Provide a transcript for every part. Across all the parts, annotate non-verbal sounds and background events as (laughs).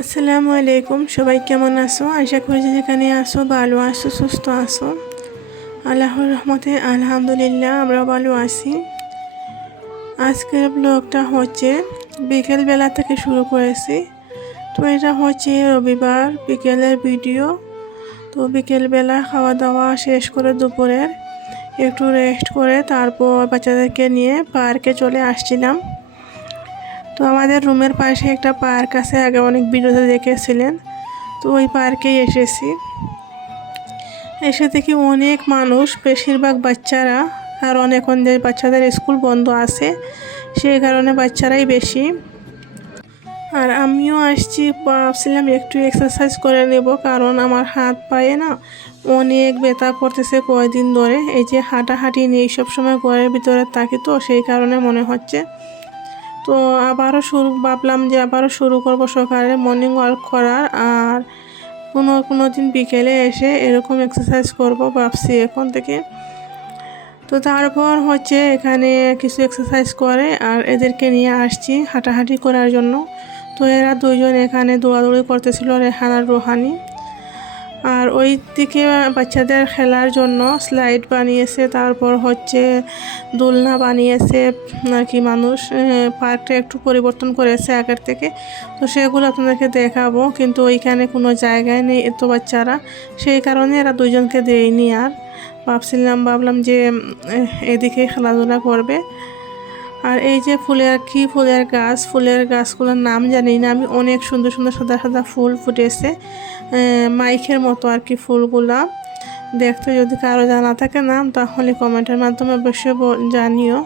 আসসালামু আলাইকুম, সবাই কেমন আছো? আশা করি যেখানে আসো ভালো আসো সুস্থ আছো। আল্লাহর রহমতে আলহামদুলিল্লাহ আমরা ভালো আছি। আজকের ব্লগটা হচ্ছে বিকেলবেলা থেকে শুরু করেছি। তো এটা হচ্ছে রবিবার, বিকেলের ভিডিও। তো বিকেলবেলা খাওয়া দাওয়া শেষ করে দুপুরের, একটু রেস্ট করে তারপর বাচ্চাদেরকে নিয়ে পার্কে চলে আসছিলাম। তো আমাদের রুমের পাশে একটা পার্ক আছে, আগে অনেক ভিডিওতে দেখেছিলেন। তো ওই পার্কেই এসেছি। এসে দেখি অনেক মানুষ, বেশিরভাগ বাচ্চারা কারণ এখন যে বাচ্চাদের স্কুল বন্ধ আছে, সেই কারণে বাচ্চারাই বেশি। আর আমিও আসছি, ভাবছিলাম একটু এক্সারসাইজ করে নেব, কারণ আমার হাত পায়ে না অনেক ব্যথা করতেছে কয়েকদিন ধরে। এই যে হাঁটাহাঁটি নেই, সবসময় ঘরের ভিতরে থাকি তো, সেই কারণে মনে হচ্ছে তো আবারও শুরু, ভাবলাম যে আবারও শুরু করব সকালে মর্নিং ওয়াক করার। আর কোনো কোনো দিন বিকেলে এসে এরকম এক্সারসাইজ করব ভাবছি এখন থেকে। তো তারপর হচ্ছে এখানে কিছু এক্সারসাইজ করে আর এদেরকে নিয়ে আসছি হাঁটাহাঁটি করার জন্য। তো এরা দুজন এখানে দৌড়াদৌড়ি করতেছিল রেহান আর রোহানি। আর ওই দিকে বাচ্চাদের খেলার জন্য স্লাইড বানিয়েছে, তারপর হচ্ছে দোলনা বানিয়েছে, আর কি মানুষ পার্কটা একটু পরিবর্তন করেছে আগের থেকে। তো সেগুলো আপনাদেরকে দেখাবো, কিন্তু ওইখানে কোনো জায়গায় নেই এত বাচ্চারা। সেই কারণে এরা দুজনকে দেয়নি আর। ভাবছিলাম, ভাবলাম যে এদিকে খেলাধুলা করবে। আর এই যে ফুলের কি ফুলের গাছ, ফুলের গাছগুলোর নাম জানি না, আমি অনেক সুন্দর সুন্দর সাদা সাদা ফুল ফুটেছে মাইকের মতো আর কি ফুলগুলা। দেখতে যদি কারও জানা থাকে নাম তাহলে কমেন্টের মাধ্যমে অবশ্যই জানিও।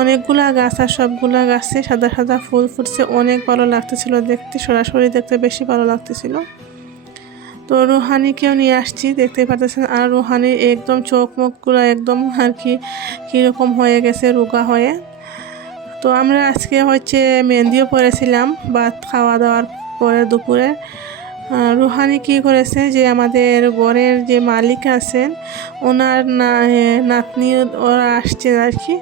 অনেকগুলা গাছ আর সবগুলা গাছে সাদা সাদা ফুল ফুটছে, অনেক ভালো লাগতেছিল দেখতে, সরাসরি দেখতে বেশি ভালো লাগতেছিল। তো রুহানিকেও নিয়ে আসছি দেখতে পারতেছেন, আর রুহানির একদম চোখ মুখগুলো একদম আর কি কীরকম হয়ে গেছে, রোগা হয়ে। তো আমরা আজকে হচ্ছে মেহেন্দিও পরেছিলাম, ভাত খাওয়া দাওয়ার পরে দুপুরে। রুহানি কি করেছে যে আমাদের ঘরের যে মালিক আছেন, ওনার না নাতনি ওরা আসছেন আর কি।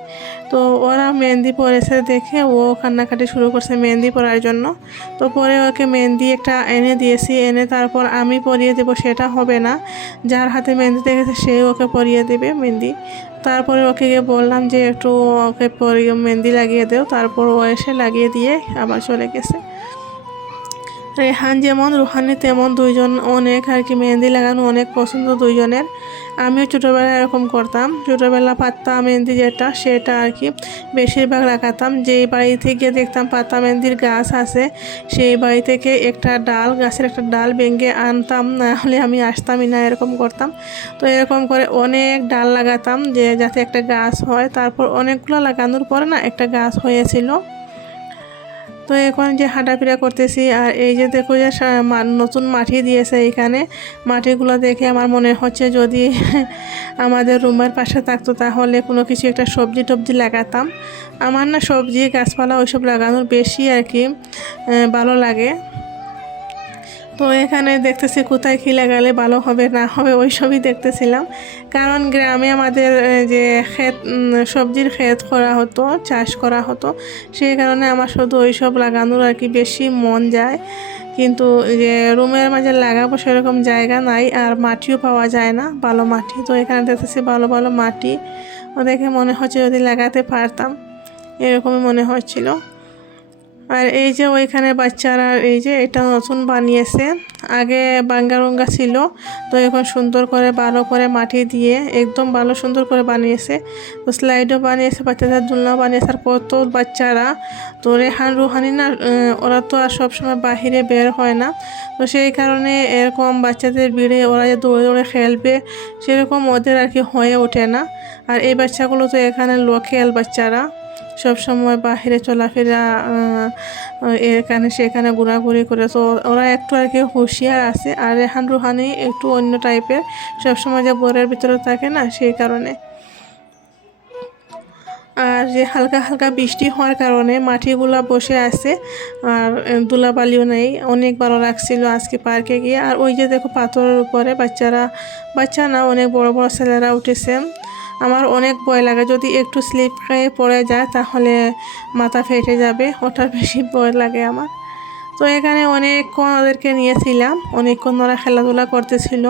তো ওরা মেহেন্দি পরেছে দেখে ও কান্নাকাটি শুরু করছে মেহেন্দি পরার জন্য। তো পরে ওকে মেহেন্দি একটা এনে দিয়েছি, এনে তারপর আমি পরিয়ে দেব, সেটা হবে না। যার হাতে মেহেন্দি দেখেছে, সে ওকে পরিয়ে দেবে মেহেন্দি। তারপরে ওকে গিয়ে বললাম যে, একটু ওকে পরিয়ে মেহেন্দি লাগিয়ে দেও। তারপর ও এসে লাগিয়ে দিয়ে আবার চলে গেছে। রেহান যেমন, রুহানি তেমন, দুইজন অনেক আর কি মেহেন্দি লাগানো অনেক পছন্দ দুইজনের। আমিও ছোটোবেলায় এরকম করতাম। ছোটোবেলা পাত্তা মেহেন্দি যেটা, সেটা আর কি বেশিরভাগ লাগাতাম। যেই বাড়ি থেকে দেখতাম পাতা মেহেন্দির গাছ আছে, সেই বাড়ি থেকে একটা ডাল, গাছের একটা ডাল ভেঙে আনতাম। না হলে আমি আসতামই না, এরকম করতাম। তো এরকম করে অনেক ডাল লাগাতাম যে যাতে একটা গাছ হয়। তারপর অনেকগুলো লাগানোর পরে না একটা গাছ হয়েছিল। তো এখন যে হাঁটাফেরা করতেছি, আর এই যে দেখো যে নতুন মাটি দিয়েছে এখানে। মাটিগুলো দেখে আমার মনে হচ্ছে যদি (laughs) আমাদের রুমের পাশে থাকতো তাহলে কোনো কিছু একটা সবজি টবজি লাগাতাম। আমার না সবজি, গাছপালা ওইসব লাগানোর বেশি আর কি ভালো লাগে। তো এখানে দেখতেছি কোথায় কী লাগালে ভালো হবে, না হবে, ওই সবই দেখতেছিলাম। কারণ গ্রামে আমাদের যে ক্ষেত সবজির ক্ষেত করা হতো, চাষ করা হতো, সেই কারণে আমার শুধু ওই সব লাগানোর আর কি বেশি মন যায়। কিন্তু যে রুমের মাঝে লাগাবো সেরকম জায়গা নাই, আর মাটিও পাওয়া যায় না, ভালো মাটি। তো এখানে দেখতেছি ভালো ভালো মাটি। ও দেখে মনে হচ্ছে যদি লাগাতে পারতাম, এরকমই মনে হচ্ছিল। আর এই যে ওইখানে বাচ্চারা, এই যে এটা নতুন বানিয়েছে। আগে বাঙ্গারঙ্গা ছিল, তো এখন সুন্দর করে ভালো করে মাটি দিয়ে, একদম ভালো সুন্দর করে বানিয়েছে। তো স্লাইডও বানিয়েছে, বাচ্চাদের দুলনাও বানিয়েছে। আর কত বাচ্চারা, তো রেহান রুহানি না ওরা তো আর সবসময় বাহিরে বের হয় না। তো সেই কারণে এরকম বাচ্চাদের ভিড়ে ওরা যে দৌড়ে দৌড়ে খেলবে, সেরকম ওদের আর কি হয়ে ওঠে না। আর এই বাচ্চাগুলো তো এখানে লোকেল বাচ্চারা। সব সময় বাহিরে চলাফেরা এখানে সেখানে ঘোরাঘুরি করে। তো ওরা একটু আর কি হুঁশিয়ার আছে। আর রেহান রুহানি একটু অন্য টাইপের সবসময় যে বোরের ভিতরে থাকে না, সেই কারণে। আর যে হালকা হালকা বৃষ্টি হওয়ার কারণে মাটিগুলা বসে আছে, আর দুলাবালিও নেই। অনেক ভালো লাগছিল আজকে পার্কে গিয়ে। আর ওই যে দেখো পাথরের উপরে বাচ্চারা, বাচ্চা না, অনেক বড় বড় ছেলেরা উঠেছে। আমার অনেক ভয় লাগে। যদি একটু স্লিপ খেয়ে পড়ে যায়, তাহলে মাথা ফেটে যাবে। ওটা বেশি ভয় লাগে আমার। তো এখানে অনেকক্ষণ ওদেরকে নিয়েছিলাম। অনেকক্ষণ ওরা খেলাধুলা করতেছিল।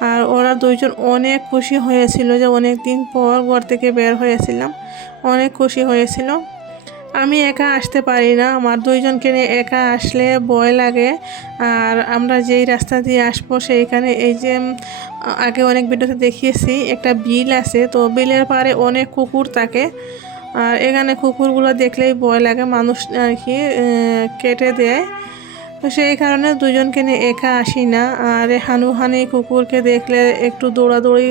আর ওরা দুইজন অনেক খুশি হয়েছিল যে অনেক দিন পর ঘর থেকে বের হয়েছিলাম। অনেক খুশি হয়েছিল। আমি একা আসতে পারি না। আমার দুইজনকে নিয়ে একা আসলে ভয় লাগে। আর আমরা যেই রাস্তা দিয়ে আসব সেইখানে এই যে আগে অনেক ভিডিওতে দেখিয়েছি, একটা বিল আছে। তো বিলের পাড়ে অনেক কুকুর থাকে। আর এখানে কুকুরগুলো দেখলেই ভয় লাগে। মানুষ আর কি কেটে দেয়। তো সেই কারণে দুজনকে নিয়ে একা আসি না। আর হানুহানি কুকুরকে দেখলে একটু দৌড়াদৌড়ি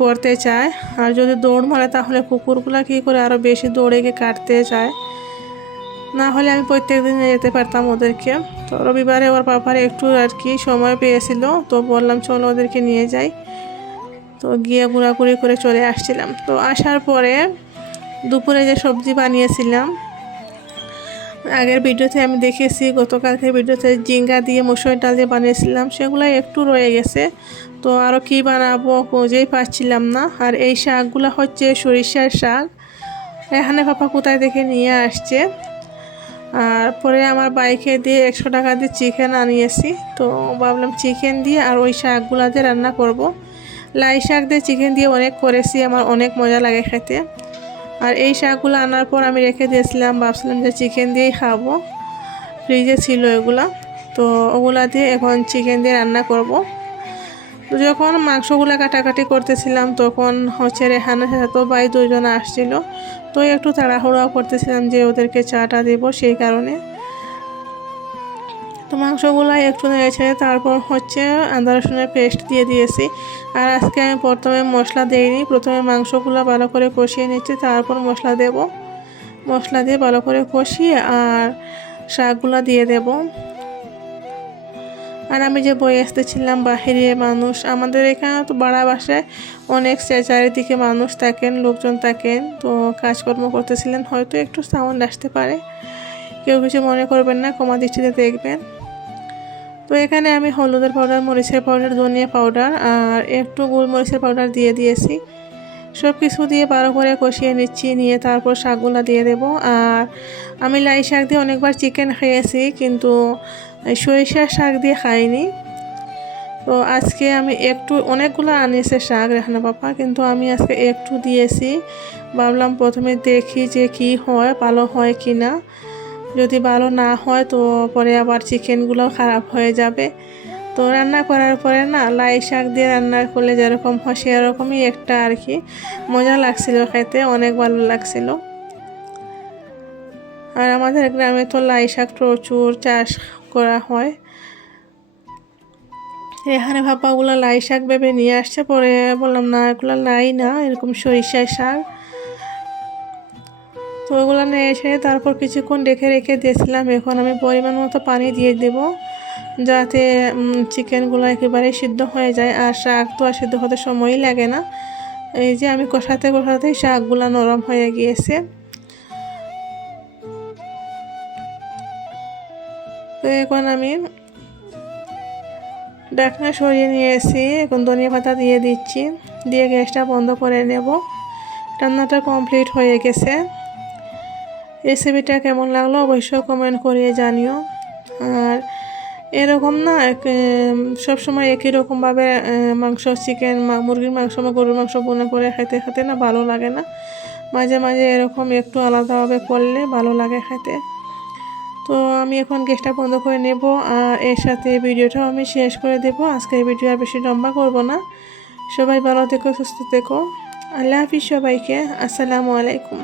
করতে চায়। আর যদি দৌড় মারে তাহলে কুকুরগুলো কী করে আরও বেশি দৌড়ে গিয়ে কাটতে চায়? না হলে আমি প্রত্যেক দিন যেতে পারতাম ওদেরকে। তো রবিবারে ওর বাবার একটু আর কি সময় পেয়েছিল। তো বললাম, চলো ওদেরকে নিয়ে যাই। তো গিয়ে ঘোরাঘুরি করে চলে আসছিলাম। তো আসার পরে দুপুরে যে সবজি বানিয়েছিলাম আগের ভিডিওতে আমি দেখেছি গতকালকের ভিডিওতে জিঙ্গা দিয়ে মসুর ডাল দিয়ে বানিয়েছিলাম সেগুলো একটু রয়ে গেছে। তো আরও কী বানাবো খুঁজেই পাচ্ছিলাম না। আর এই শাকগুলো হচ্ছে সরিষার শাক। এখানে পাপা কোথায় থেকে নিয়ে আসছে? আর পরে আমার বাইকে দিয়ে একশো টাকা দিয়ে চিকেন আনিয়েছি। তো ভাবলাম চিকেন দিয়ে আর ওই শাকগুলো দিয়ে রান্না করব। লাই শাক দিয়ে চিকেন দিয়ে অনেক করেছি, আমার অনেক মজা লাগে খেতে। আর এই শাকগুলো আনার পর আমি রেখে দিয়েছিলাম, ভাবছিলাম যে চিকেন দিয়েই খাব ফ্রিজে ছিল এগুলা, তো ওগুলা দিয়ে এখন চিকেন দিয়ে রান্না করব। তো যখন মাংসগুলো কাটাকাটি করতেছিলাম, তখন হচ্ছে রেহানের সাথে বাই দুজন আসছিল, তো একটু তাড়াহুড়া করতেছিলাম যে ওদেরকে চাটা দেব সেই কারণে তো মাংসগুলো একটু নেড়েছে তারপর হচ্ছে আদা রসুনের পেস্ট দিয়ে দিয়েছি। আর আজকে আমি প্রথমে মশলা দেইনি, প্রথমে মাংসগুলো ভালো করে কষিয়ে নিচ্ছি, তারপর মশলা দেব। মশলা দিয়ে ভালো করে কষিয়ে আর শাকগুলো দিয়ে দেব। আর আমি যে বই আসতেছিলাম বাহিরে মানুষ, আমাদের এখানে তো বাড়া বাসায় অনেক চারিদিকে মানুষ থাকেন, লোকজন থাকেন, তো কাজকর্ম করতেছিলেন, হয়তো একটু সাউন্ড আসতে পারে। কেউ কিছু মনে করবেন না কমা দৃষ্টিতে দেখবেন। তো এখানে আমি হলুদের পাউডার মরিচের পাউডার ধনিয়া পাউডার আর একটু গোলমরিচের পাউডার দিয়ে দিয়েছি। সব কিছু দিয়ে ভালো করে কষিয়ে নিচ্ছি, নিয়ে তারপর শাকগুলো দিয়ে দেব। আর আমি লাই শাক দিয়ে অনেকবার চিকেন খেয়েছি, কিন্তু সরিষার শাক দিয়ে খাইনি। তো আজকে আমি একটু, অনেকগুলো আনিয়েছে শাক রেখানা পাপা, কিন্তু আমি আজকে একটু দিয়েছি। ভাবলাম প্রথমে দেখি যে কি হয়, ভালো হয় কি না যদি ভালো না হয় তো পরে আবার চিকেনগুলো খারাপ হয়ে যাবে। তো রান্না করার পরে না, লাই শাক দিয়ে রান্না করলে যেরকম হয় সেরকমই একটা আর কি মজা লাগছিল খেতে, অনেক ভালো লাগছিল। আর আমাদের গ্রামে তো লাই শাক প্রচুর চাষ করা হয়। এখানে ভাপাগুলো লাই শাক ভেবে নিয়ে আসছে, পরে বললাম, না, এগুলো লাই না, এরকম সরিষার শাক। তো ওগুলো নিয়ে এসে তারপর কিছুক্ষণ রেখে রেখে দিয়েছিলাম। এখন আমি পরিমাণ মতো পানি দিয়ে দেব যাতে চিকেনগুলো একেবারে সিদ্ধ হয়ে যায় আর শাক তো আর সিদ্ধ হতে সময়ই লাগে না। এই যে আমি কষাতে কষাতেই শাকগুলো নরম হয়ে গিয়েছে। তো এখন আমি ডাকনা সরিয়ে নিয়ে এসে এখন ধনিয়া পাতা দিয়ে দিচ্ছি। দিয়ে গ্যাসটা বন্ধ করে নেব। রান্নাটা কমপ্লিট হয়ে গেছে। রেসিপিটা কেমন লাগল অবশ্যই কমেন্ট করিয়ে জানিও। আর এরকম না সব সময় একই রকমভাবে মাংস চিকেন মুরগির মাংস বা গরুর মাংস বোনা করে খেতে খেতে না ভালো লাগে না। মাঝে মাঝে এরকম একটু আলাদাভাবে করলে ভালো লাগে খেতে তো আমি এখন গ্যাসটা বন্ধ করে নেব আর এর সাথে ভিডিওটাও আমি শেষ করে দেব। আজকের ভিডিও আর বেশি লম্বা করব না। সবাই ভালো থেকো, সুস্থ থেকো। আল্লাহ হাফিজ সবাইকে। আসসালামু আলাইকুম।